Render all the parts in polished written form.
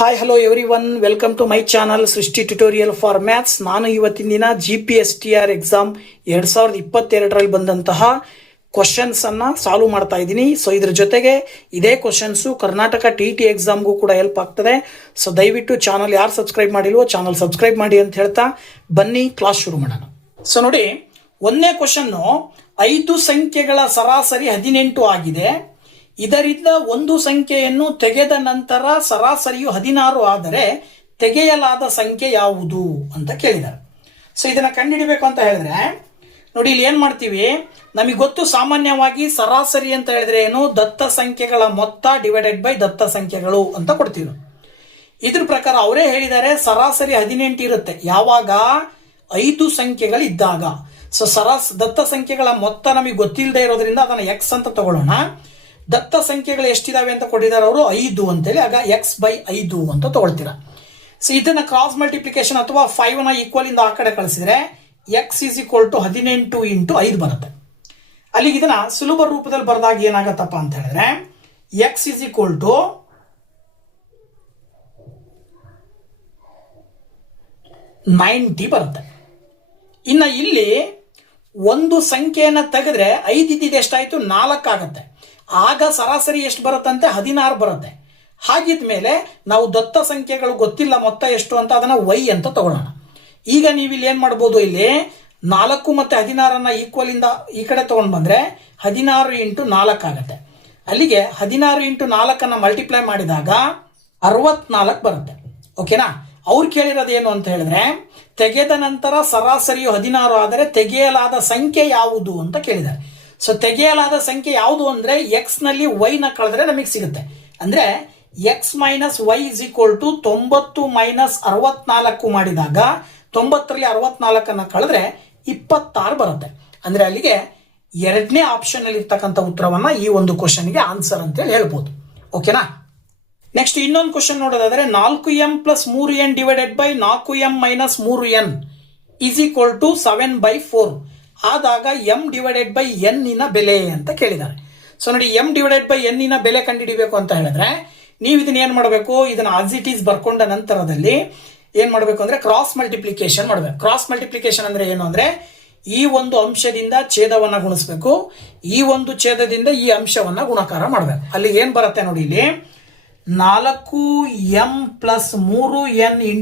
Hi hello everyone, welcome to my channel Srishti tutorial for maths. ನಾನು ಇವತ್ತಿನ ದಿನ GPSTR exam 2022ರಲ್ಲಿ ಬಂದಂತಹ questions ಅನ್ನ ಸಾಲ್ವ್ ಮಾಡ್ತಾ ಇದ್ದೀನಿ. ಸೊ ಇದ್ರ ಜೊತೆಗೆ ಇದೇ ಕ್ವಶನ್ಸು ಕರ್ನಾಟಕ TET ಎಕ್ಸಾಮ್ಗೂ ಕೂಡ ಹೆಲ್ಪ್ ಆಗ್ತದೆ. ಸೊ ದಯವಿಟ್ಟು ಚಾನಲ್ ಯಾರು ಸಬ್ಸ್ಕ್ರೈಬ್ ಮಾಡಿಲ್ವೋ ಚಾನಲ್ ಸಬ್ಸ್ಕ್ರೈಬ್ ಮಾಡಿ ಅಂತ ಹೇಳ್ತಾ ಬನ್ನಿ ಕ್ಲಾಸ್ ಶುರು ಮಾಡೋಣ. ಸೊ ನೋಡಿ, ಒಂದನೇ ಕ್ವಶನ್ನು 5 ಸಂಖ್ಯೆಗಳ ಸರಾಸರಿ 18 ಆಗಿದೆ. ಇದರಿಂದ ಒಂದು ಸಂಖ್ಯೆಯನ್ನು ತೆಗೆದ ನಂತರ ಸರಾಸರಿಯು 16 ಆದರೆ ತೆಗೆಯಲಾದ ಸಂಖ್ಯೆ ಯಾವುದು ಅಂತ ಕೇಳಿದ್ದಾರೆ. ಸೊ ಇದನ್ನ ಕಂಡುಹಿಡಿಬೇಕು ಅಂತ ಹೇಳಿದ್ರೆ ನೋಡಿ, ಇಲ್ಲಿ ಏನ್ ಮಾಡ್ತೀವಿ, ನಮಗೆ ಗೊತ್ತು ಸಾಮಾನ್ಯವಾಗಿ ಸರಾಸರಿ ಅಂತ ಹೇಳಿದ್ರೆ ಏನು, ದತ್ತ ಸಂಖ್ಯೆಗಳ ಮೊತ್ತ ಡಿವೈಡೆಡ್ ಬೈ ದತ್ತ ಸಂಖ್ಯೆಗಳು ಅಂತ ಕೊಡ್ತೀವಿ. ಇದ್ರ ಪ್ರಕಾರ ಅವರೇ ಹೇಳಿದ್ದಾರೆ ಸರಾಸರಿ 18 ಇರುತ್ತೆ ಯಾವಾಗ 5 ಸಂಖ್ಯೆಗಳು ಇದ್ದಾಗ. ಸೊ ದತ್ತ ಸಂಖ್ಯೆಗಳ ಮೊತ್ತ ನಮಗೆ ಗೊತ್ತಿಲ್ಲದೆ ಇರೋದ್ರಿಂದ ಅದನ್ನ ಎಕ್ಸ್ ಅಂತ ತಗೊಳ್ಳೋಣ. ದತ್ತ ಸಂಖ್ಯೆಗಳು ಎಷ್ಟಿದಾವೆ ಅಂತ ಕೊಟ್ಟಿದ್ದಾರೆ ಅವರು 5 ಅಂತೇಳಿ, ಆಗ x/5 ಅಂತ ತಗೊಳ್ತೀರಾ. ಸೊ ಇದನ್ನ ಕ್ರಾಸ್ ಮಲ್ಟಿಪ್ಲಿಕೇಶನ್ ಅಥವಾ 5 ನ ಈಕ್ವಲ್ ಇಂದ ಆ ಕಡೆ ಕಳಿಸಿದ್ರೆ x = 18 × 5 ಬರುತ್ತೆ. ಅಲ್ಲಿಗೆ ಇದನ್ನ ಸುಲಭ ರೂಪದಲ್ಲಿ ಬರೆದಾಗ ಏನಾಗತ್ತಪ್ಪ ಅಂತ ಹೇಳಿದ್ರೆ x = 90 ಬರುತ್ತೆ. ಇನ್ನ ಇಲ್ಲಿ ಒಂದು ಸಂಖ್ಯೆಯನ್ನ ತೆಗೆದ್ರೆ 5 ಇದ್ದಿದ್ದು ಎಷ್ಟಾಯ್ತು, 4 ಆಗುತ್ತೆ. ಆಗ ಸರಾಸರಿ ಎಷ್ಟು ಬರುತ್ತಂತೆ, 16 ಬರುತ್ತೆ. ಹಾಗಿದ್ಮೇಲೆ ನಾವು ದತ್ತ ಸಂಖ್ಯೆಗಳು ಗೊತ್ತಿಲ್ಲ ಮೊತ್ತ ಎಷ್ಟು ಅಂತ, ಅದನ್ನ y ಅಂತ ತಗೊಳ್ಳೋಣ. ಈಗ ನೀವು ಇಲ್ಲಿ ಏನ್ ಮಾಡ್ಬೋದು, ಇಲ್ಲಿ 4 ಮತ್ತೆ 16 ಈಕ್ವಲ್ ಇಂದ ಈ ಕಡೆ ತಗೊಂಡ್ ಬಂದ್ರೆ 16 × 4 ಆಗುತ್ತೆ. ಅಲ್ಲಿಗೆ 16 × 4 ಮಲ್ಟಿಪ್ಲೈ ಮಾಡಿದಾಗ 64 ಬರುತ್ತೆ. ಓಕೆನಾ? ಅವ್ರು ಕೇಳಿರೋದು ಏನು ಅಂತ ಹೇಳಿದ್ರೆ ತೆಗೆದ ನಂತರ ಸರಾಸರಿಯು 16 ಆದರೆ ತೆಗೆಯಲಾದ ಸಂಖ್ಯೆ ಯಾವುದು ಅಂತ ಕೇಳಿದ್ದಾರೆ. ಸೊ ತೆಗೆಯಲಾದ ಸಂಖ್ಯೆ ಯಾವುದು ಅಂದ್ರೆ x ನಲ್ಲಿ y ನ ಕಳೆದ್ರೆ ನಮಗೆ ಸಿಗುತ್ತೆ. ಅಂದ್ರೆ x - y = 90 - 64 ಮಾಡಿದಾಗ 90ರಲ್ಲಿ 64 ಕಳೆದ್ರೆ 26 ಬರುತ್ತೆ. ಅಂದ್ರೆ ಅಲ್ಲಿಗೆ ಎರಡನೇ ಆಪ್ಷನ್ ಅಲ್ಲಿ ಇರ್ತಕ್ಕಂಥ ಉತ್ತರವನ್ನ ಈ ಒಂದು ಕ್ವಶನ್ಗೆ ಆನ್ಸರ್ ಅಂತ ಹೇಳಿ ಹೇಳ್ಬೋದು. ಓಕೆನಾ? ನೆಕ್ಸ್ಟ್ ಇನ್ನೊಂದು ಕ್ವಶನ್ ನೋಡೋದಾದ್ರೆ 4m + 3n divided by 4m - 3n = 7/4 ಆದಾಗ m ಡಿವೈಡೆಡ್ ಬೈ n ನ ಬೆಲೆ ಅಂತ ಕೇಳಿದ್ದಾರೆ. ಸೊ ನೋಡಿ, m ಡಿವೈಡೆಡ್ ಬೈ n ನ ಬೆಲೆ ಕಂಡುಹಿಡಿಬೇಕು ಅಂತ ಹೇಳಿದ್ರೆ ನೀವು ಇದನ್ನ ಏನ್ ಮಾಡಬೇಕು, ಇದನ್ನ ಆಸ್ ಇಟ್ ಈಸ್ ಬರ್ಕೊಂಡ ನಂತರದಲ್ಲಿ ಏನ್ ಮಾಡಬೇಕು ಅಂದ್ರೆ ಕ್ರಾಸ್ ಮಲ್ಟಿಪ್ಲಿಕೇಶನ್ ಮಾಡಬೇಕು. ಕ್ರಾಸ್ ಮಲ್ಟಿಪ್ಲಿಕೇಶನ್ ಅಂದ್ರೆ ಏನು ಅಂದ್ರೆ ಈ ಒಂದು ಅಂಶದಿಂದ ಛೇದವನ್ನ ಗುಣಿಸಬೇಕು, ಈ ಒಂದು ಛೇದದಿಂದ ಈ ಅಂಶವನ್ನ ಗುಣಾಕಾರ ಮಾಡಬೇಕು. ಅಲ್ಲಿ ಏನ್ ಬರುತ್ತೆ ನೋಡಿ, ಇಲ್ಲಿ 4m + 3n ×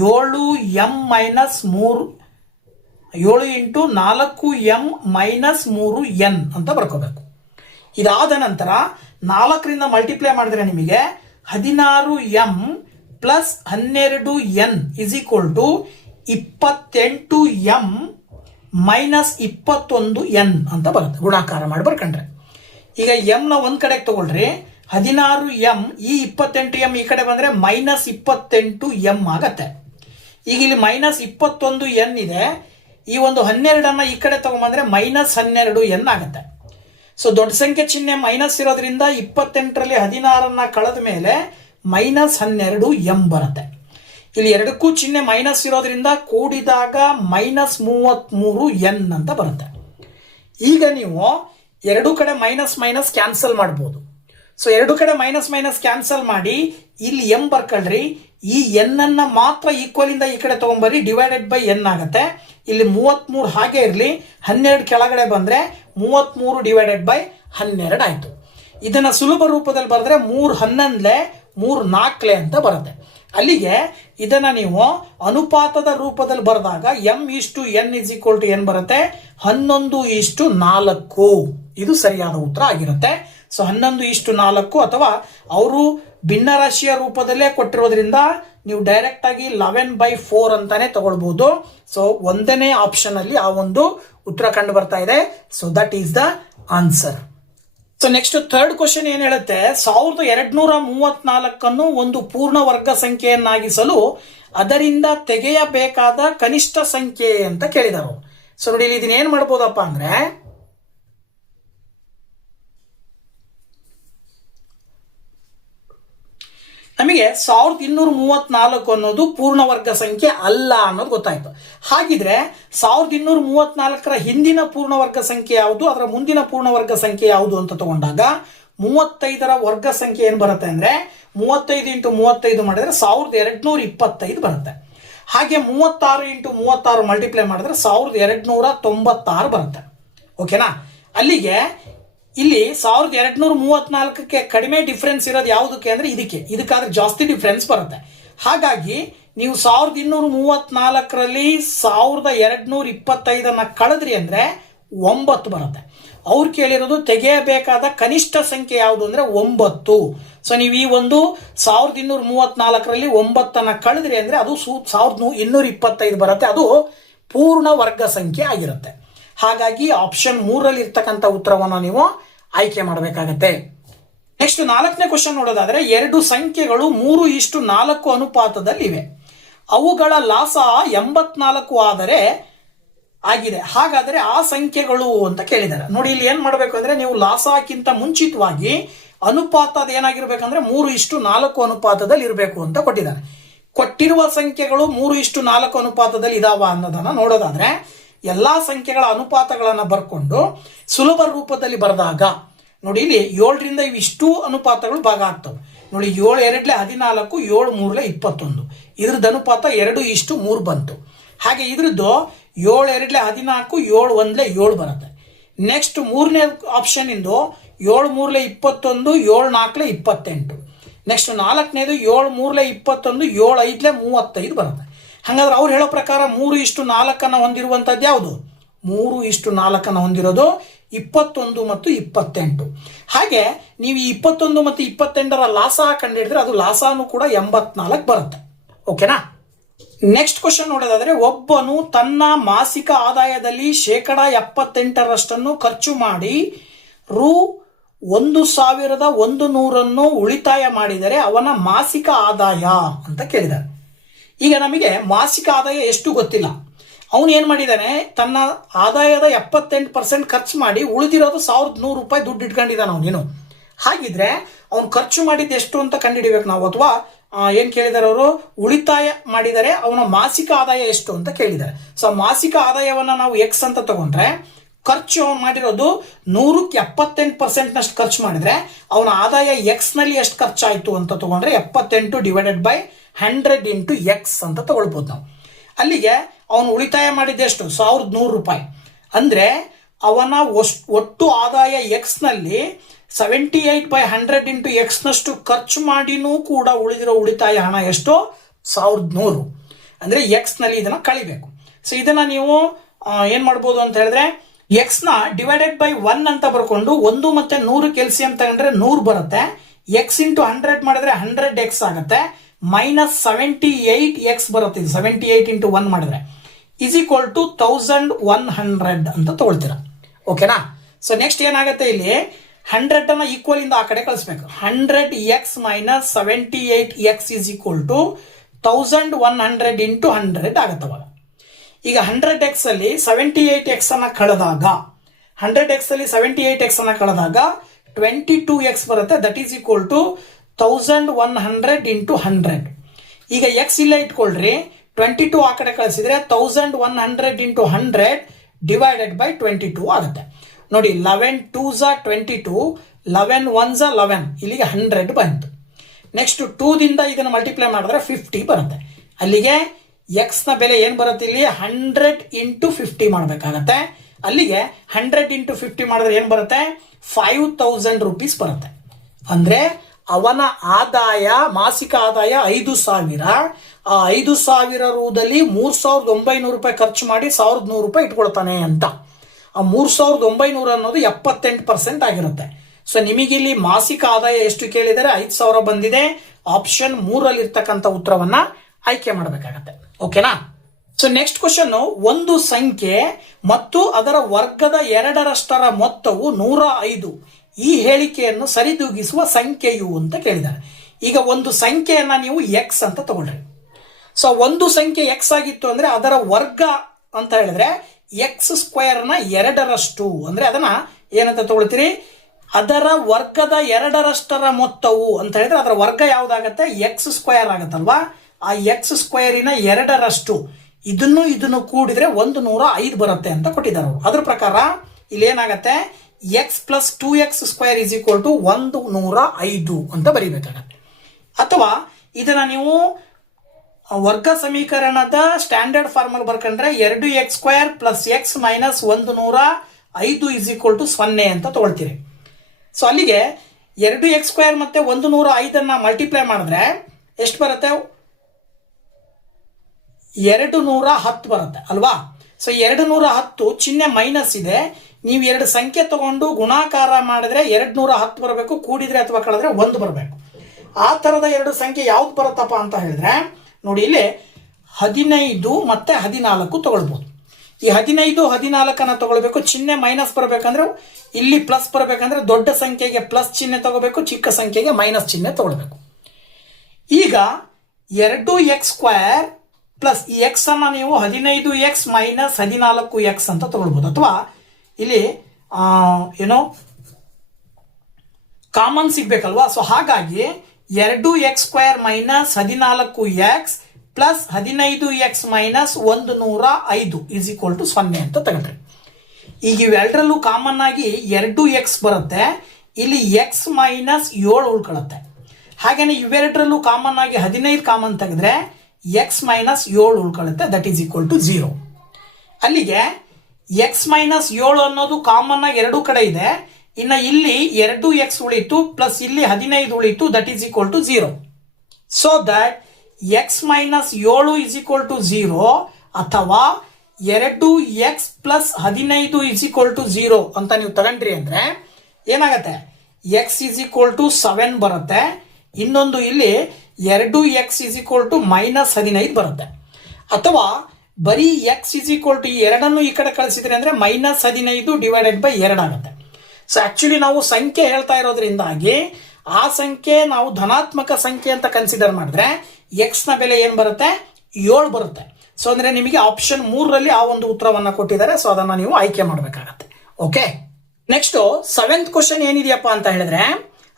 4 = 7m - 3n ಅಂತ ಬರ್ಕೋಬೇಕು. ಇದಾದ ನಂತರ 4ರಿಂದ ಮಲ್ಟಿಪ್ಲೈ ಮಾಡಿದ್ರೆ ನಿಮಗೆ 16m + 12n = 28m - 21n ಅಂತ ಬರುತ್ತೆ. ಗುಣಾಕಾರ ಮಾಡಿ ಬರ್ಕೊಂಡ್ರೆ ಈಗ m ನ ಒಂದ್ ಕಡೆಗೆ ತಗೊಳ್ರಿ, 16m ಈ 28m ಈ ಕಡೆ ಬಂದ್ರೆ -28m ಆಗತ್ತೆ. ಈಗ ಇಲ್ಲಿ -21n ಇದೆ, ಈ ಒಂದು 12 ಈ ಕಡೆ ತಗೊಂಡ್ಬಂದ್ರೆ -12n ಆಗುತ್ತೆ. ಸೊ ದೊಡ್ಡ ಸಂಖ್ಯೆ ಚಿಹ್ನೆ ಮೈನಸ್ ಇರೋದ್ರಿಂದ 28ರಲ್ಲಿ 16 ಕಳೆದ ಮೇಲೆ -12m ಬರುತ್ತೆ. ಇಲ್ಲಿ ಎರಡಕ್ಕೂ ಚಿಹ್ನೆ ಮೈನಸ್ ಇರೋದ್ರಿಂದ ಕೂಡಿದಾಗ -33n ಅಂತ ಬರುತ್ತೆ. ಈಗ ನೀವು ಎರಡು ಕಡೆ ಮೈನಸ್ ಕ್ಯಾನ್ಸಲ್ ಮಾಡ್ಬೋದು. ಸೊ ಎರಡು ಕಡೆ ಮೈನಸ್ ಕ್ಯಾನ್ಸಲ್ ಮಾಡಿ ಇಲ್ಲಿ m ಬರ್ಕೊಳ್ರಿ, ಈ n ಅನ್ನ ಮಾತ್ರ ಈಕ್ವಲ್ ಇಂದ ಈ ಕಡೆ ತಗೊಂಡ್ಬರ್ರಿ, ಡಿವೈಡೆಡ್ ಬೈ n ಆಗುತ್ತೆ. ಇಲ್ಲಿ 33 ಹಾಗೆ ಇರಲಿ, 12 ಕೆಳಗಡೆ ಬಂದ್ರೆ 33 ಡಿವೈಡೆಡ್ ಬೈ 12 ಆಯ್ತು. ಇದನ್ನ ಸುಲಭ ರೂಪದಲ್ಲಿ ಬರೆದ್ರೆ 3 11 3 4 ಅಂತ ಬರುತ್ತೆ. ಅಲ್ಲಿಗೆ ಇದನ್ನ ನೀವು ಅನುಪಾತದ ರೂಪದಲ್ಲಿ ಬರೆದಾಗ m = n = n ಬರುತ್ತೆ, 11:4 ಇದು ಸರಿಯಾದ ಉತ್ತರ ಆಗಿರುತ್ತೆ. ಸೊ 11:4 ಅಥವಾ ಅವರು ಭಿನ್ನರಾಶಿಯ ರೂಪದಲ್ಲೇ ಕೊಟ್ಟಿರೋದ್ರಿಂದ ನೀವು ಡೈರೆಕ್ಟ್ ಆಗಿ 11/4 ಅಂತಾನೆ ತಗೊಳ್ಬಹುದು. ಸೊ ಒಂದನೇ ಆಪ್ಷನ್ ಅಲ್ಲಿ ಆ ಒಂದು ಉತ್ತರ ಕಂಡು ಬರ್ತಾ ಇದೆ. So that is the answer. So next third question ಏನ್ ಹೇಳುತ್ತೆ, 1234 ಒಂದು ಪೂರ್ಣ ವರ್ಗ ಸಂಖ್ಯೆಯನ್ನಾಗಿಸಲು ಅದರಿಂದ ತೆಗೆಯಬೇಕಾದ ಕನಿಷ್ಠ ಸಂಖ್ಯೆ ಅಂತ ಕೇಳಿದರು. ಸೊ ನೋಡಿ, ಇಲ್ಲಿ ಇದನ್ನ ಏನ್ ಮಾಡ್ಬೋದಪ್ಪ ಅಂದ್ರೆ ನಮಗೆ 1234 ಅನ್ನೋದು ಪೂರ್ಣ ವರ್ಗ ಸಂಖ್ಯೆ ಅಲ್ಲ ಅನ್ನೋದು ಗೊತ್ತಾಯ್ತು. ಹಾಗಿದ್ರೆ 1234ರ ಹಿಂದಿನ ಪೂರ್ಣ ವರ್ಗ ಸಂಖ್ಯೆ ಯಾವುದು, ಅದರ ಮುಂದಿನ ಪೂರ್ಣ ವರ್ಗ ಸಂಖ್ಯೆ ಯಾವುದು ಅಂತ ತಗೊಂಡಾಗ 35ರ ವರ್ಗ ಸಂಖ್ಯೆ ಏನು ಬರುತ್ತೆ ಅಂದರೆ 35 ಇಂಟು 35 ಮಾಡಿದ್ರೆ 1225 ಬರುತ್ತೆ. ಹಾಗೆ 36 ಇಂಟು 36 ಮಲ್ಟಿಪ್ಲೈ ಮಾಡಿದ್ರೆ 1296 ಬರುತ್ತೆ. ಓಕೆನಾ? ಅಲ್ಲಿಗೆ ಇಲ್ಲಿ 1234ಕ್ಕೆ ಕಡಿಮೆ ಡಿಫ್ರೆನ್ಸ್ ಇರೋದು ಯಾವುದಕ್ಕೆ ಅಂದರೆ ಇದಕ್ಕಾದ್ರೆ ಜಾಸ್ತಿ ಡಿಫ್ರೆನ್ಸ್ ಬರುತ್ತೆ. ಹಾಗಾಗಿ ನೀವು 1234ರಲ್ಲಿ 1225 ಕಳೆದ್ರಿ ಅಂದರೆ 9 ಬರುತ್ತೆ. ಅವ್ರು ಕೇಳಿರೋದು ತೆಗೆಯಬೇಕಾದ ಕನಿಷ್ಠ ಸಂಖ್ಯೆ ಯಾವುದು ಅಂದರೆ 9. ಸೊ ನೀವು ಈ ಒಂದು 1234ರಲ್ಲಿ 9 ಕಳೆದ್ರಿ ಅಂದರೆ ಅದು 1225 ಬರುತ್ತೆ. ಅದು ಪೂರ್ಣ ವರ್ಗ ಸಂಖ್ಯೆ ಆಗಿರುತ್ತೆ. ಹಾಗಾಗಿ ಆಪ್ಷನ್ 3ರಲ್ಲಿ ಇರ್ತಕ್ಕಂಥ ಉತ್ತರವನ್ನು ನೀವು ಆಯ್ಕೆ ಮಾಡಬೇಕಾಗತ್ತೆ. ನೆಕ್ಸ್ಟ್ 4ನೇ ಕ್ವಶನ್ ನೋಡೋದಾದ್ರೆ, 2 ಸಂಖ್ಯೆಗಳು 3:4 ಅನುಪಾತದಲ್ಲಿವೆ. ಅವುಗಳ ಲಾಸ 84 ಆದರೆ ಆಗಿದೆ. ಹಾಗಾದರೆ ಆ ಸಂಖ್ಯೆಗಳು ಅಂತ ಕೇಳಿದ್ದಾರೆ. ನೋಡಿ, ಇಲ್ಲಿ ಏನ್ ಮಾಡಬೇಕು ಅಂದ್ರೆ ನೀವು ಲಾಸಕ್ಕಿಂತ ಮುಂಚಿತವಾಗಿ ಅನುಪಾತ ಏನಾಗಿರ್ಬೇಕಂದ್ರೆ 3:4 ಅನುಪಾತದಲ್ಲಿ ಇರಬೇಕು ಅಂತ ಕೊಟ್ಟಿದ್ದಾರೆ. ಕೊಟ್ಟಿರುವ ಸಂಖ್ಯೆಗಳು 3:4 ಅನುಪಾತದಲ್ಲಿ ಇದಾವ ಅನ್ನೋದನ್ನ ನೋಡೋದಾದ್ರೆ ಎಲ್ಲಾ ಸಂಖ್ಯೆಗಳ ಅನುಪಾತಗಳನ್ನ ಬರ್ಕೊಂಡು ಸುಲಭ ರೂಪದಲ್ಲಿ ಬರೆದಾಗ ನೋಡಿ, ಇಲ್ಲಿ 7ರಿಂದ ಇವಿಷ್ಟು ಅನುಪಾತಗಳು ಭಾಗ ಆಗ್ತವೆ. ನೋಡಿ, 7 2 14, 7 3 21. ಇದ್ರದ್ದು ಅನುಪಾತ 2:3 ಬಂತು. ಹಾಗೆ ಇದ್ರದ್ದು 7 2 14, 7 1 7 ಬರುತ್ತೆ. ನೆಕ್ಸ್ಟ್ 3ನೇ ಆಪ್ಷನ್ ಇಂದು 7 3 21, 7 4 28. ನೆಕ್ಸ್ಟ್ 4ನೇದು 7 3 21, 7 5 35 ಬರುತ್ತೆ. ಹಾಗಾದ್ರೆ ಅವ್ರು ಹೇಳೋ ಪ್ರಕಾರ 3:4 ಹೊಂದಿರುವಂತದ್ದು ಯಾವುದು? 3:4 ಹೊಂದಿರೋದು 21 ಮತ್ತು 28. ಹಾಗೆ ನೀವು ಈ 21 ಮತ್ತು 28ರ ಲಾಸ ಕಂಡಿಡಿದ್ರೆ ಅದು ಲಾಸಾನು ಕೂಡ 84 ಬರುತ್ತೆ. ಓಕೆನಾ? ನೆಕ್ಸ್ಟ್ ಕ್ವಶನ್ ನೋಡೋದಾದ್ರೆ, ಒಬ್ಬನು ತನ್ನ ಮಾಸಿಕ ಆದಾಯದಲ್ಲಿ 78% ಖರ್ಚು ಮಾಡಿ ರು 1100 ಉಳಿತಾಯ ಮಾಡಿದರೆ ಅವನ ಮಾಸಿಕ ಆದಾಯ ಅಂತ ಕೇಳಿದ್ದಾರೆ. ಈಗ ನಮಗೆ ಮಾಸಿಕ ಆದಾಯ ಎಷ್ಟು ಗೊತ್ತಿಲ್ಲ. ಅವನು ಏನು ಮಾಡಿದ್ದಾನೆ, ತನ್ನ ಆದಾಯದ 78% ಖರ್ಚು ಮಾಡಿ ಉಳಿದಿರೋದು 1100 ರೂಪಾಯಿ ದುಡ್ಡು ಇಟ್ಕೊಂಡಿದ್ದಾನೆ ಅವನೇನು. ಹಾಗಿದ್ರೆ ಅವನು ಖರ್ಚು ಮಾಡಿದ್ದು ಎಷ್ಟು ಅಂತ ಕಂಡುಹಿಡಿಬೇಕು ನಾವು. ಅಥವಾ ಏನು ಕೇಳಿದ್ದಾರೆ ಅವರು, ಉಳಿತಾಯ ಮಾಡಿದರೆ ಅವನ ಮಾಸಿಕ ಆದಾಯ ಎಷ್ಟು ಅಂತ ಕೇಳಿದ್ದಾರೆ. ಸೊ ಮಾಸಿಕ ಆದಾಯವನ್ನು ನಾವು ಎಕ್ಸ್ ಅಂತ ತಗೊಂಡ್ರೆ, ಖರ್ಚು ಅವನು ಮಾಡಿರೋದು 100ಕ್ಕೆ 78% ಖರ್ಚು ಮಾಡಿದ್ರೆ ಅವನ ಆದಾಯ ಎಕ್ಸ್ ನಲ್ಲಿ ಎಷ್ಟು ಖರ್ಚಾಯಿತು ಅಂತ ತಗೊಂಡ್ರೆ 78 ಡಿವೈಡೆಡ್ ಬೈ 100 ಇಂಟು ಎಕ್ಸ್ ಅಂತ ತಗೊಳ್ಬೋದು ನಾವು. ಅಲ್ಲಿಗೆ ಅವನು ಉಳಿತಾಯ ಮಾಡಿದ್ದೆಷ್ಟು? 1100 ರೂಪಾಯಿ. ಅಂದ್ರೆ ಅವನ ಒಟ್ಟು ಆದಾಯ ಎಕ್ಸ್ ನಲ್ಲಿ 78/100 ಇಂಟು ಎಕ್ಸ್ ನಷ್ಟು ಖರ್ಚು ಮಾಡಿನೂ ಕೂಡ ಉಳಿದಿರೋ ಉಳಿತಾಯ ಹಣ ಎಷ್ಟು? 1100. ಅಂದ್ರೆ ಎಕ್ಸ್ ನಲ್ಲಿ ಇದನ್ನ ಕಳಿಬೇಕು. ಸೊ ಇದನ್ನ ನೀವು ಏನ್ ಮಾಡ್ಬೋದು ಅಂತ ಹೇಳಿದ್ರೆ, ಎಕ್ಸ್ ನ ಡಿವೈಡೆಡ್ ಬೈ 1 ಅಂತ ಬರ್ಕೊಂಡು 1 ಮತ್ತೆ 100 ಕೆಲ್ಸಿಯಂ ತಗೊಂಡ್ರೆ 100 ಬರುತ್ತೆ. ಎಕ್ಸ್ ಇಂಟು 100 ಮಾಡಿದ್ರೆ 100x ಆಗುತ್ತೆ. ಮೈನಸ್ 78x ಬರುತ್ತೆ. 78 ಇಂಟು 1 ಮಾಡಿದ್ರೆ ಇಸ್ ಈಕ್ವಲ್ ಟು 1100 ಅಂತ ತಗೊಳ್ತೀರಾ. ಓಕೆನಾ? ಸೊ ನೆಕ್ಸ್ಟ್ ಏನಾಗುತ್ತೆ, ಇಲ್ಲಿ 100 ಅನ್ನ ಈಕ್ವಲ್ ಇಂದ ಆ ಕಡೆ ಕಳಿಸ್ಬೇಕು. 100x minus 78x is equal to 1100 into 100 ಆಗುತ್ತವಾಗ. ಈಗ 100x ಅಲ್ಲಿ 78x ಅನ್ನ ಕಳೆದಾಗ 100x ಅಲ್ಲಿ 78x ಅನ್ನ ಕಳೆದಾಗ 22x ಬರುತ್ತೆ. That is equal to 1100 into 100. ಈಗ ಎಕ್ಸ್ ಇಲ್ಲೇ ಇಟ್ಕೊಳ್ರಿ, 22 ಆ ಕಡೆ ಕಳಿಸಿದ್ರೆ 1100 ಇಂಟು 100 ಡಿವೈಡೆಡ್ ಬೈ 22 ಆಗುತ್ತೆ. ನೋಡಿ, 11 2s 22, 11 1s 11, ಇಲ್ಲಿಗೆ 100 ಬಂತು. ನೆಕ್ಸ್ಟ್ 2 ದಿಂದ ಇದನ್ನು ಮಲ್ಟಿಪ್ಲೈ ಮಾಡಿದ್ರೆ 50 ಬರುತ್ತೆ. ಅಲ್ಲಿಗೆ ಎಕ್ಸ್ ನ ಬೆಲೆ ಏನ್ ಬರುತ್ತೆ, ಇಲ್ಲಿ 100 ಇಂಟು 50 ಮಾಡಬೇಕಾಗತ್ತೆ. ಅಲ್ಲಿಗೆ 100 ಇಂಟು 50 ಮಾಡಿದ್ರೆ ಏನ್ ಬರುತ್ತೆ? 5000 ರೂಪೀಸ್ ಬರುತ್ತೆ. ಅಂದ್ರೆ ಅವನ ಆದಾಯ, ಮಾಸಿಕ ಆದಾಯ 5000. ಆ 5000 ರೂದಲ್ಲಿ 3900 ರೂಪಾಯಿ ಖರ್ಚು ಮಾಡಿ 1100 ರೂಪಾಯಿ ಇಟ್ಕೊಳ್ತಾನೆ ಅಂತ. ಆ 3900 ಅನ್ನೋದು 78% ಆಗಿರುತ್ತೆ. ಸೊ ನಿಮಗಿಲ್ಲಿ ಮಾಸಿಕ ಆದಾಯ ಎಷ್ಟು ಕೇಳಿದರೆ 5000 ಬಂದಿದೆ. ಆಪ್ಷನ್ 3ರಲ್ಲಿ ಇರ್ತಕ್ಕಂಥ ಉತ್ತರವನ್ನ ಆಯ್ಕೆ ಮಾಡಬೇಕಾಗತ್ತೆ. ಓಕೆನಾ? ಸೊ ನೆಕ್ಸ್ಟ್ ಕ್ವಶನ್, ಒಂದು ಸಂಖ್ಯೆ ಮತ್ತು ಅದರ ವರ್ಗದ 2ರಷ್ಟರ ಮೊತ್ತವು 105. ಈ ಹೇಳಿಕೆಯನ್ನು ಸರಿದೂಗಿಸುವ ಸಂಖ್ಯೆಯು ಅಂತ ಕೇಳಿದ್ದಾರೆ. ಈಗ ಒಂದು ಸಂಖ್ಯೆಯನ್ನ ನೀವು ಎಕ್ಸ್ ಅಂತ ತಗೊಳ್ರಿ. ಸೊ ಒಂದು ಸಂಖ್ಯೆ ಎಕ್ಸ್ ಆಗಿತ್ತು ಅಂದ್ರೆ ಅದರ ವರ್ಗ ಅಂತ ಹೇಳಿದ್ರೆ ಎಕ್ಸ್ ಸ್ಕ್ವೇರ್ ನ 2ರಷ್ಟು. ಅಂದ್ರೆ ಅದನ್ನ ಏನಂತ ತಗೊಳ್ತೀರಿ? ಅದರ ವರ್ಗದ 2ರಷ್ಟರ ಮೊತ್ತವು ಅಂತ ಹೇಳಿದ್ರೆ ಅದರ ವರ್ಗ ಯಾವ್ದಾಗತ್ತೆ? X square ಆಗತ್ತಲ್ವಾ? ಆ ಎಕ್ಸ್ ಸ್ಕ್ವೇರಿನ 2ರಷ್ಟು ಇದನ್ನು ಕೂಡಿದ್ರೆ 105 ಬರುತ್ತೆ ಅಂತ ಕೊಟ್ಟಿದ್ದಾರೆ ಅವರು. ಅದ್ರ ಪ್ರಕಾರ ಇಲ್ಲಿ ಏನಾಗತ್ತೆ, x plus 2x² is equal to 105 ಅಂತ ಬರೀಬೇಕಾಗತ್ತೆ. ಅಥವಾ ಇದನ್ನ ನೀವು ವರ್ಗ ಸಮೀಕರಣದ ಸ್ಟ್ಯಾಂಡರ್ಡ್ ಫಾರ್ಮಲ್ ಬರ್ಕೊಂಡ್ರೆ 2x² plus x minus 105 is equal to 0 ಅಂತ ತಗೊಳ್ತೀರಿ. ಸೊ ಅಲ್ಲಿಗೆ 2x² ಮತ್ತೆ 105 ಮಲ್ಟಿಪ್ಲೈ ಮಾಡಿದ್ರೆ ಎಷ್ಟು ಬರುತ್ತೆ? 210 ಬರುತ್ತೆ ಅಲ್ವಾ? ಸೊ 210 ಚಿಹ್ನೆ ಮೈನಸ್ ಇದೆ. ನೀವು ಎರಡು ಸಂಖ್ಯೆ ತಗೊಂಡು ಗುಣಾಕಾರ ಮಾಡಿದ್ರೆ 210 ಬರಬೇಕು, ಕೂಡಿದ್ರೆ ಅಥವಾ ಕಳೆದ್ರೆ 1 ಬರಬೇಕು. ಆ ತರದ ಎರಡು ಸಂಖ್ಯೆ ಯಾವ್ದು ಬರುತ್ತಪ್ಪ ಅಂತ ಹೇಳಿದ್ರೆ ನೋಡಿ, ಇಲ್ಲಿ 15 ಮತ್ತೆ 14 ತಗೊಳ್ಬಹುದು. ಈ 15 14 ತಗೊಳ್ಬೇಕು, ಚಿಹ್ನೆ ಮೈನಸ್ ಬರಬೇಕಂದ್ರೆ ಇಲ್ಲಿ ಪ್ಲಸ್ ಬರಬೇಕಂದ್ರೆ ದೊಡ್ಡ ಸಂಖ್ಯೆಗೆ ಪ್ಲಸ್ ಚಿಹ್ನೆ ತಗೋಬೇಕು, ಚಿಕ್ಕ ಸಂಖ್ಯೆಗೆ ಮೈನಸ್ ಚಿಹ್ನೆ ತಗೊಳ್ಬೇಕು. ಈಗ 2x² ಪ್ಲಸ್ ಈ ಎಕ್ಸ್ ಅನ್ನ ನೀವು 15x ಮೈನಸ್ 14x ಅಂತ ತಗೊಳ್ಬಹುದು. ಅಥವಾ ಇಲ್ಲಿ ಏನೋ ಕಾಮನ್ ಸಿಗ್ಬೇಕಲ್ವಾ? ಸೊ ಹಾಗಾಗಿ 2x² minus 14x plus 15x minus 105 is equal to 0 ಅಂತ ತಗೊಂಡ್ರೆ, ಈಗ ಇವೆರಡರಲ್ಲೂ ಕಾಮನ್ ಆಗಿ 2x ಬರುತ್ತೆ, ಇಲ್ಲಿ x ಮೈನಸ್ 7 ಉಳ್ಕೊಳ್ಳುತ್ತೆ. ಹಾಗೇನೆ ಇವೆರಡರಲ್ಲೂ ಕಾಮನ್ ಆಗಿ 15 ಕಾಮನ್ ತೆಗೆದ್ರೆ x ಮೈನಸ್ 7 ಉಳ್ಕೊಳ್ಳುತ್ತೆ, ದಟ್ ಈಸ್ ಈಕ್ವಲ್ ಟು 0. ಅಲ್ಲಿಗೆ x ಮೈನಸ್ 7 ಅನ್ನೋದು ಕಾಮನ್ ಆಗಿ ಎರಡೂ ಕಡೆ ಇದೆ. ಇನ್ನು ಇಲ್ಲಿ 2x ಉಳಿತು ಪ್ಲಸ್ ಇಲ್ಲಿ 15 ಉಳಿತು, that is equal to 0. So that x minus 7 is equal to 0 ಅಥವಾ 2x plus 15 is equal to 0 ಅಂತ ನೀವು ತಗೊಂಡ್ರಿ ಅಂದ್ರೆ ಏನಾಗತ್ತೆ? x ಇಸ್ ಈಕ್ವಲ್ ಟು 7 ಬರುತ್ತೆ. ಇನ್ನೊಂದು ಇಲ್ಲಿ 2x is equal to minus 15 ಬರುತ್ತೆ. ಅಥವಾ ಬರೀ x ಇಸ್ ಈಕ್ವಲ್ ಟು ಈ ಎರಡನ್ನು ಈ ಕಡೆ ಕಳಿಸಿದ್ರೆ ಅಂದ್ರೆ ಮೈನಸ್ 15 ಡಿವೈಡೆಡ್ ಬೈ 2 ಆಗುತ್ತೆ. ಸೊ ಆಕ್ಚುಲಿ ನಾವು ಸಂಖ್ಯೆ ಹೇಳ್ತಾ ಇರೋದ್ರಿಂದಾಗಿ ಆ ಸಂಖ್ಯೆ ನಾವು ಧನಾತ್ಮಕ ಸಂಖ್ಯೆ ಅಂತ ಕನ್ಸಿಡರ್ ಮಾಡಿದ್ರೆ x ನ ಬೆಲೆ ಏನ್ ಬರುತ್ತೆ? 7 ಬರುತ್ತೆ. ಸೊ ಅಂದ್ರೆ ನಿಮಗೆ ಆಪ್ಷನ್ 3ರಲ್ಲಿ ಆ ಒಂದು ಉತ್ತರವನ್ನ ಕೊಟ್ಟಿದ್ದಾರೆ. ಸೊ ಅದನ್ನ ನೀವು ಆಯ್ಕೆ ಮಾಡಬೇಕಾಗತ್ತೆ. ಓಕೆ, ನೆಕ್ಸ್ಟ್ 7th ಕ್ವಶನ್ ಏನಿದೆಯಪ್ಪ ಅಂತ ಹೇಳಿದ್ರೆ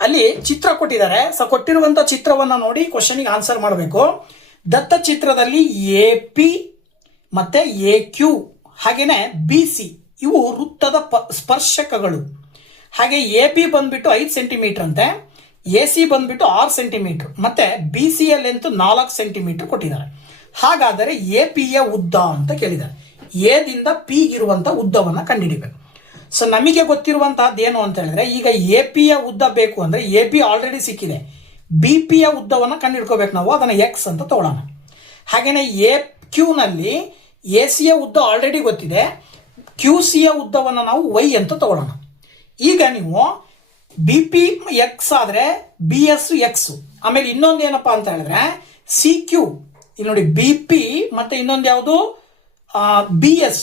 ಅಲ್ಲಿ ಚಿತ್ರ ಕೊಟ್ಟಿದ್ದಾರೆ. ಸೊ ಕೊಟ್ಟಿರುವಂತ ಚಿತ್ರವನ್ನ ನೋಡಿ ಕ್ವಶನ್ಗೆ ಆನ್ಸರ್ ಮಾಡಬೇಕು. ದತ್ತ ಚಿತ್ರದಲ್ಲಿ AP ಮತ್ತೆ AQ ಹಾಗೇನೆ BC ಇವು ವೃತ್ತದ ಸ್ಪರ್ಶಕಗಳು. ಹಾಗೆ AB ಬಂದ್ಬಿಟ್ಟು 5 ಸೆಂಟಿಮೀಟರ್ ಅಂತೆ, AC ಬಂದ್ಬಿಟ್ಟು 6 ಸೆಂಟಿಮೀಟರ್ ಮತ್ತೆ BC ಯ ಲೆಂತ್ 4 ಸೆಂಟಿಮೀಟರ್ ಕೊಟ್ಟಿದ್ದಾರೆ. ಹಾಗಾದರೆ AP ಯ ಉದ್ದ ಅಂತ ಕೇಳಿದ್ದಾರೆ. A ದಿಂದ P ಇರುವಂತ ಉದ್ದವನ್ನ ಕಂಡುಹಿಡಿಬೇಕು. ಸೊ ನಮಗೆ ಗೊತ್ತಿರುವಂತಹದ್ದು ಏನು ಅಂತ ಹೇಳಿದ್ರೆ, ಈಗ AP ಯ ಉದ್ದ ಬೇಕು ಅಂದ್ರೆ AB ಆಲ್ರೆಡಿ ಸಿಕ್ಕಿದೆ, BP ಯ ಉದ್ದವನ್ನ ಕಂಡುಹಿಡ್ಕೋಬೇಕು ನಾವು. ಅದನ್ನ X ಅಂತ ತಗೊಳ್ಳೋಣ. ಹಾಗೇನೆ AQ ನಲ್ಲಿ AC ಯ ಉದ್ದ ಆಲ್ರೆಡಿ ಗೊತ್ತಿದೆ, QC ಯ ಉದ್ದವನ್ನ ನಾವು Y ಅಂತ ತಗೊಳ್ಳೋಣ. ಈಗ ನೀವು BP X ಆದ್ರೆ BS X, ಆಮೇಲೆ ಇನ್ನೊಂದು ಏನಪ್ಪಾ ಅಂತ ಹೇಳಿದ್ರೆ CQ, ಇಲ್ಲಿ ನೋಡಿ BP ಮತ್ತೆ ಇನ್ನೊಂದು ಯಾವುದು BS.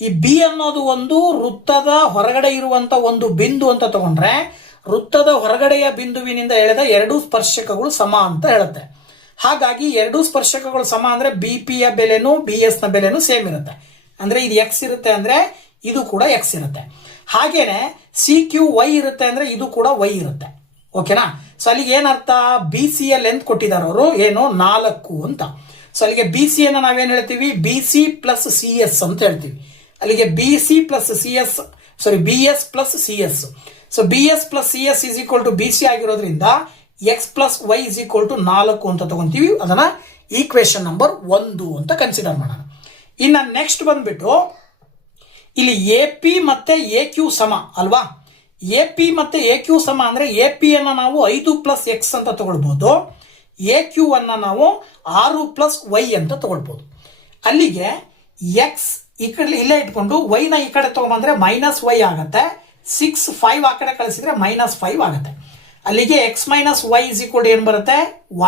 ಈ B ಅನ್ನೋದು ಒಂದು ವೃತ್ತದ ಹೊರಗಡೆ ಇರುವಂತ ಒಂದು ಬಿಂದು ಅಂತ ತಗೊಂಡ್ರೆ ವೃತ್ತದ ಹೊರಗಡೆಯ ಬಿಂದುವಿನಿಂದ ಎಳೆದ ಎರಡು ಸ್ಪರ್ಶಕಗಳು ಸಮ ಅಂತ ಹೇಳುತ್ತೆ. ಹಾಗಾಗಿ ಎರಡು ಸ್ಪರ್ಶಕಗಳು ಸಮ ಅಂದ್ರೆ BP ಯ ಬೆಲೆನೂ BS ನ ಬೆಲೆನೂ ಸೇಮ್ ಇರುತ್ತೆ. ಅಂದ್ರೆ ಇದು X ಇರುತ್ತೆ ಅಂದ್ರೆ ಇದು ಕೂಡ X ಇರುತ್ತೆ. ಹಾಗೇನೆ CQY ಇರುತ್ತೆ ಅಂದ್ರೆ ಇದು ಕೂಡ Y ಇರುತ್ತೆ. ಓಕೆನಾ? ಸೊ ಅಲ್ಲಿಗೆ ಏನರ್ಥ? BC ಯ ಲೆಂತ್ ಕೊಟ್ಟಿದ್ದಾರೆ ಅವರು ಏನು 4 ಅಂತ. ಸೊ ಅಲ್ಲಿಗೆ BC ಅನ್ನ ನಾವೇನ್ ಹೇಳ್ತೀವಿ? BC ಪ್ಲಸ್ CS ಅಂತ ಹೇಳ್ತೀವಿ. ಅಲ್ಲಿಗೆ BC plus CS sorry BS plus CS. So BS plus CS is equal to BC ಆಗಿರೋದ್ರಿಂದ X plus Y is equal to 4 ಅಂತ ತಗೊಂತೀವಿ. ಅದನ್ನ ಈಕ್ವೇಶನ್ ನಂಬರ್ 1 ಅಂತ ಕನ್ಸಿಡರ್ ಮಾಡೋಣ. ಇನ್ನು ನೆಕ್ಸ್ಟ್ ಬಂದ್ಬಿಟ್ಟು ಇಲ್ಲಿ AP ಮತ್ತೆ AQ ಸಮ ಅಲ್ವಾ? AP ಮತ್ತೆ AQ ಸಮ ಅಂದ್ರೆ AP ಅನ್ನ ನಾವು 5 ಪ್ಲಸ್ X ಅಂತ ತಗೊಳ್ಬಹುದು, AQ ಅನ್ನ ನಾವು 6 ಪ್ಲಸ್ Y ಅಂತ ತಗೊಳ್ಬಹುದು. ಅಲ್ಲಿಗೆ X ಈ ಕಡೆ ಇಲ್ಲೇ ಇಟ್ಕೊಂಡು Y ನ ಈ ಕಡೆ ತಗೊಂಡ್ಬಂದ್ರೆ ಮೈನಸ್ Y ಆಗುತ್ತೆ, 6 5 ಆ ಕಡೆ ಕಳಿಸಿದ್ರೆ ಮೈನಸ್ 5 ಆಗುತ್ತೆ. ಅಲ್ಲಿಗೆ X minus Y is equal ಏನ್ ಬರುತ್ತೆ?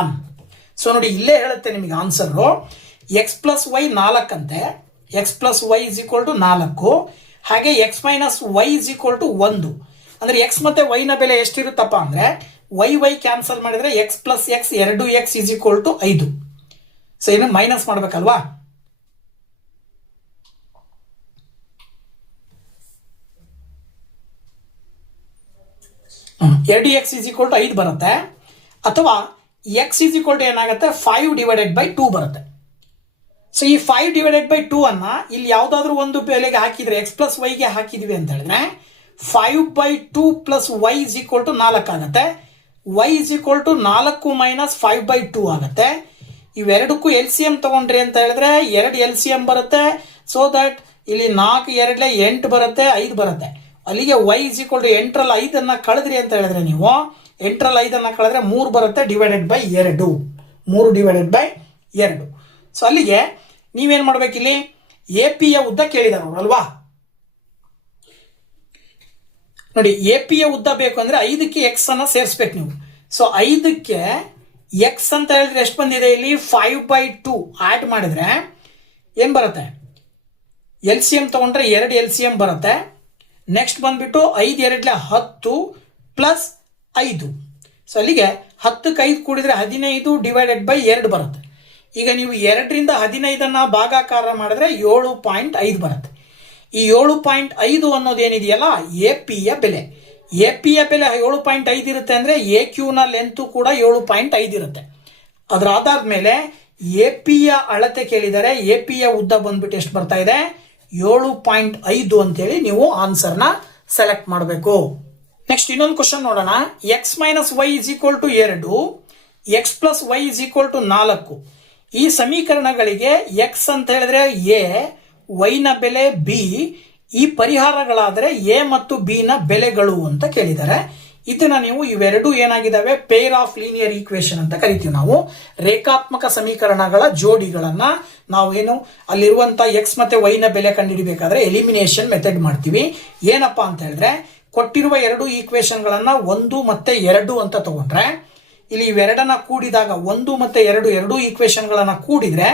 1. ಸೊ ನೋಡಿ ಇಲ್ಲೇ ಹೇಳುತ್ತೆ ನಿಮಗೆ ಆನ್ಸರ್. X ಪ್ಲಸ್ Y 4 ಅಂತೆ, X plus Y is equal to 4. ಹಾಗೆ X minus Y is equal to 1. ಅಂದ್ರೆ X ಮತ್ತೆ Y ನ ಬೆಲೆ ಎಷ್ಟಿರುತ್ತಪ್ಪ ಅಂದ್ರೆ Y ಕ್ಯಾನ್ಸಲ್ ಮಾಡಿದ್ರೆ X plus X 2X is equal to 5. So ಏನು ಮೈನಸ್ ಮಾಡ್ಬೇಕಲ್ವಾ? ಎರಡು X ಇಸ್ ಈಕ್ವಲ್ ಟು 5 ಬರುತ್ತೆ. ಅಥವಾ X ಇಸ್ ಈಕ್ವಲ್ ಟು ಏನಾಗುತ್ತೆ? 5 ಡಿವೈಡೆಡ್ ಬೈ 2 ಬರುತ್ತೆ. ಸೊ ಈ 5 ಡಿವೈಡೆಡ್ ಬೈ 2 ಅನ್ನ ಇಲ್ಲಿ ಯಾವ್ದಾದ್ರು ಒಂದು ಬೆಲೆಗೆ ಹಾಕಿದ್ರೆ X ಪ್ಲಸ್ Y ಗೆ ಹಾಕಿದ್ವಿ ಅಂತ ಹೇಳಿದ್ರೆ 5/2 plus Y is equal to 4 ಆಗುತ್ತೆ. y is equal to 4 minus 5/2 ಆಗುತ್ತೆ. ಇವೆರಡಕ್ಕೂ ಎಲ್ ಸಿ ಎಂ ತಗೊಂಡ್ರಿ ಅಂತ ಹೇಳಿದ್ರೆ 2 ಎಲ್ ಸಿ ಎಂ ಬರುತ್ತೆ. ಸೊ ದಟ್ ಇಲ್ಲಿ 4 2 8 ಬರುತ್ತೆ, 5 ಬರುತ್ತೆ. ಅಲ್ಲಿಗೆ y ಇಸ್ ಈಕ್ವಲ್ ಟು 8ರಲ್ಲಿ 5 ಕಳೆದ್ರಿ ಅಂತ ಹೇಳಿದ್ರೆ ನೀವು 8ರಲ್ಲಿ 5 ಕಳೆದ್ರೆ 3 ಬರುತ್ತೆ divided by 2. 3 divided by 2. So ಅಲ್ಲಿಗೆ ನೀವೇನ್ ಮಾಡ್ಬೇಕಿಲ್ಲಿ ಎ ಪಿ ಯ ಉದ್ದ ಕೇಳಿದಾರ ಅಲ್ವಾ. ನೋಡಿ ಎ ಪಿ ಯ ಉದ್ದ ಬೇಕು ಅಂದ್ರೆ 5ಕ್ಕೆ ಎಕ್ಸ್ ಅನ್ನ ಸೇರಿಸ್ಬೇಕು ನೀವು. ಸೊ 5ಕ್ಕೆ ಎಕ್ಸ್ ಅಂತ ಹೇಳಿದ್ರೆ ಎಷ್ಟು ಬಂದಿದೆ ಇಲ್ಲಿ 5/2 ಆಡ್ ಮಾಡಿದ್ರೆ ಏನ್ ಬರುತ್ತೆ, ಎಲ್ ಸಿ ಎಂ ತಗೊಂಡ್ರೆ 2 ಎಲ್ ಸಿ ಎಂ ಬರುತ್ತೆ. ನೆಕ್ಸ್ಟ್ ಬಂದ್ಬಿಟ್ಟು 5 2 10 ಪ್ಲಸ್ 5. ಸೊ ಅಲ್ಲಿಗೆ 10ಕ್ಕೆ 5 ಕೂಡಿದ್ರೆ 15 ಡಿವೈಡೆಡ್ ಬೈ 2 ಬರುತ್ತೆ. ಈಗ ನೀವು 2ರಿಂದ 15 ಭಾಗಾಕಾರ ಮಾಡಿದ್ರೆ 7.5 ಬರುತ್ತೆ. ಈ 7.5 ಅನ್ನೋದೇನಿದೆಯಲ್ಲ ಎ ಪಿ ಯ ಬೆಲೆ. ಎ ಪಿ ಯ ಬೆಲೆ 7.5 ಇರುತ್ತೆ ಅಂದ್ರೆ ಎ ಕ್ಯೂ ನ ಲೆಂತ್ ಕೂಡ 7.5 ಇರುತ್ತೆ. ಅದರ ಆಧಾರದ ಮೇಲೆ ಎ ಪಿ ಯ ಅಳತೆ ಕೇಳಿದರೆ ಎ ಪಿ ಯ ಉದ್ದ ಬಂದ್ಬಿಟ್ಟು ಎಷ್ಟು ಬರ್ತಾ ಇದೆ 7.5 ಅಂತೇಳಿ ನೀವು ಆನ್ಸರ್ನ ಸೆಲೆಕ್ಟ್ ಮಾಡಬೇಕು. ನೆಕ್ಸ್ಟ್ ಇನ್ನೊಂದು ಕ್ವಶನ್ ನೋಡೋಣ. X minus Y is equal to 2, X plus Y is equal to 4. ಈ ಸಮೀಕರಣಗಳಿಗೆ ಎಕ್ಸ್ ಅಂತ ಹೇಳಿದ್ರೆ ಎ, ವೈ ನ ಬೆಲೆ ಬಿ, ಈ ಪರಿಹಾರಗಳಾದರೆ ಎ ಮತ್ತು ಬಿ ನ ಬೆಲೆಗಳು ಅಂತ ಕೇಳಿದ್ದಾರೆ. ಇದನ್ನ ನೀವು ಇವೆರಡು ಏನಾಗಿದ್ದಾವೆ ಪೇರ್ ಆಫ್ ಲೀನಿಯರ್ ಈಕ್ವೇಶನ್ ಅಂತ ಕರಿತೀವಿ. ನಾವು ರೇಖಾತ್ಮಕ ಸಮೀಕರಣಗಳ ಜೋಡಿಗಳನ್ನ ನಾವೇನು ಅಲ್ಲಿರುವಂತ ಎಕ್ಸ್ ಮತ್ತೆ ವೈ ನ ಬೆಲೆ ಕಂಡುಹಿಡಿಬೇಕಾದ್ರೆ ಎಲಿಮಿನೇಷನ್ ಮೆಥಡ್ ಮಾಡ್ತೀವಿ. ಏನಪ್ಪಾ ಅಂತ ಹೇಳಿದ್ರೆ ಕೊಟ್ಟಿರುವ 2 ಈಕ್ವೇಶನ್ ಗಳನ್ನ 1 ಮತ್ತೆ 2 ಅಂತ ತಗೊಂಡ್ರೆ ಇಲ್ಲಿ ಇವೆರಡನ್ನ ಕೂಡಿದಾಗ 1 ಮತ್ತೆ 2 ಈಕ್ವೇಶನ್ ಗಳನ್ನ ಕೂಡಿದ್ರೆ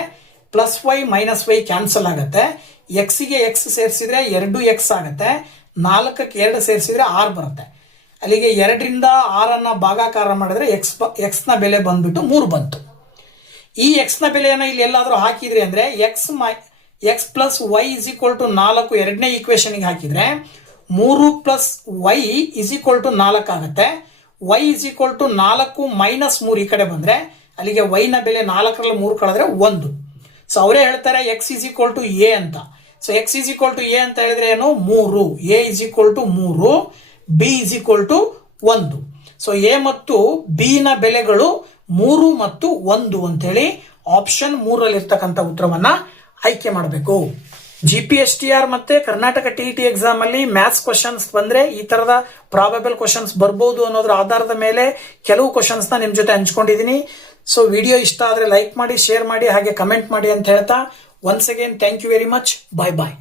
plus y minus y cancel ಆಗುತ್ತೆ. ಎಕ್ಸ್ಗೆ ಎಕ್ಸ್ ಸೇರಿಸಿದ್ರೆ 2x ಆಗುತ್ತೆ. 4ಕ್ಕೆ 2 ಸೇರಿಸಿದ್ರೆ 6 ಬರುತ್ತೆ. ಅಲ್ಲಿಗೆ 2ರಿಂದ 6 ಭಾಗಾಕಾರ ಮಾಡಿದ್ರೆ ಎಕ್ಸ್ ನ ಬೆಲೆ ಬಂದ್ಬಿಟ್ಟು 3 ಬಂತು. ಈ ಎಕ್ಸ್ ನ ಬೆಲೆಯನ್ನ ಇಲ್ಲಿ ಎಲ್ಲಾದ್ರೂ ಹಾಕಿದ್ರಿ ಅಂದ್ರೆ X plus Y is equal to 4 ಎರಡನೇ ಈಕ್ವೇಶನ್ ಹಾಕಿದ್ರೆ 3 plus Y is equal to 4 ಆಗುತ್ತೆ. Y is equal to 4 minus 3 ಈ ಕಡೆ ಬಂದ್ರೆ ಅಲ್ಲಿಗೆ ವೈ ನ ಬೆಲೆ 4ರಲ್ಲಿ 3 ಕಳೆದ್ರೆ 1. ಸೊ ಅವರೇ ಹೇಳ್ತಾರೆ x is equal to a ಅಂತ. So x is equal to a ಅಂತ ಹೇಳಿದ್ರೆ ಏನು 3, a is equal to 3, b is equal to 1. So a ಮತ್ತು ಬಿ ನ ಬೆಲೆಗಳು 3 ಮತ್ತು 1 ಅಂತೇಳಿ ಆಪ್ಷನ್ 3ರಲ್ಲಿ ಇರ್ತಕ್ಕಂಥ ಉತ್ತರವನ್ನ ಆಯ್ಕೆ ಮಾಡಬೇಕು. GPSTR ಮತ್ತೆ ಕರ್ನಾಟಕ TET ಎಕ್ಸಾಮ್ ಅಲ್ಲಿ ಮ್ಯಾಥ್ಸ್ ಕ್ವಶನ್ಸ್ ಬಂದ್ರೆ ಈ ತರದ ಪ್ರಾಬಬಲ್ ಕ್ವಶನ್ಸ್ ಬರ್ಬೋದು ಅನ್ನೋದ್ರ ಆಧಾರದ ಮೇಲೆ ಕೆಲವು ಕ್ವಶನ್ಸ್ ನ ನಿಮ್ ಜೊತೆ ಹಂಚ್ಕೊಂಡಿದೀನಿ. ಸೊ ವಿಡಿಯೋ ಇಷ್ಟ ಆದ್ರೆ ಲೈಕ್ ಮಾಡಿ, ಶೇರ್ ಮಾಡಿ, ಹಾಗೆ ಕಮೆಂಟ್ ಮಾಡಿ ಅಂತ ಹೇಳ್ತಾ once again thank you very much. Bye bye.